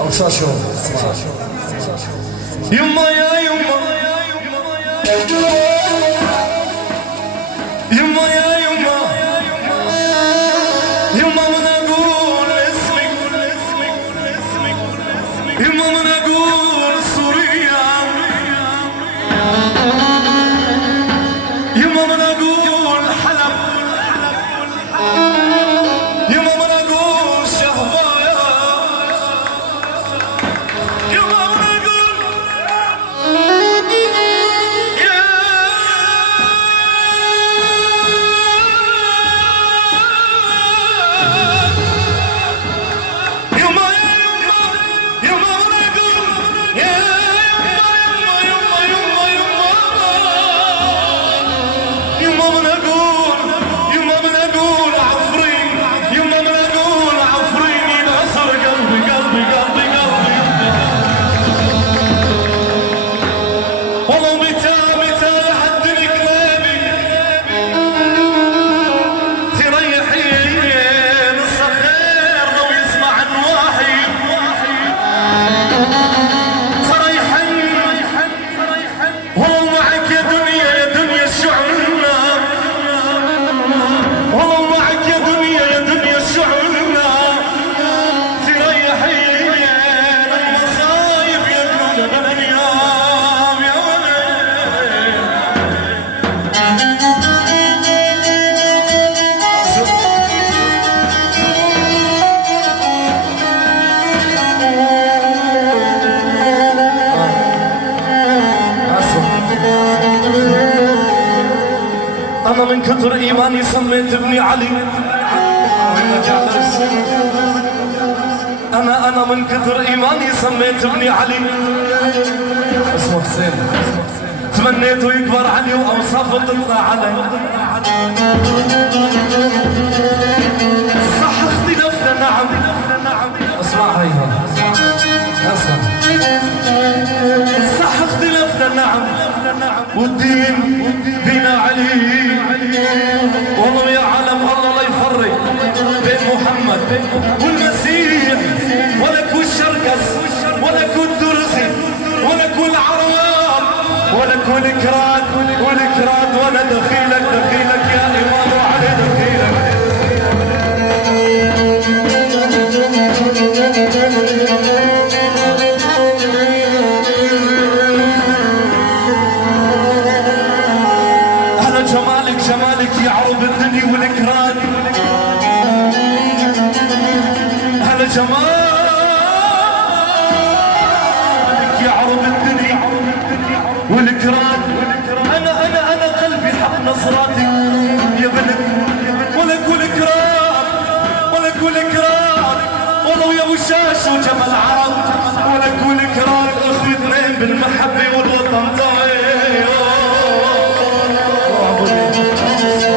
أو شاشو يما يا يما يما يا يما يما من أقول اسمك يما من أقول سوريا يما من أقول حلب يما من أقول شهبايا يما من أقول أنا من كثر إيماني سميت ابني علي. أنا من كثر إيماني سميت ابني علي. اسمه حسين. تمنيته يكبر علي وأوصافه تطلع علي. صح اختلفنا نعم. اسمع هيها. اسمع. صح اختلفنا نعم. والدين بينا علي. والله يا عالم الله لا يفرق بين محمد والمسيح ولك والشركس ولك والدرزي ولك والعرب ولك والكراد وانا دخيلك يا امام علي دخيلك. جمالك يعرب الدنيا والكراد. هلا جمالك يعرب الدنيا والكراد. انا قلبي حق نصراتك يا بنت. ولك والكراد ولو يا ابو شاش وجمال عرب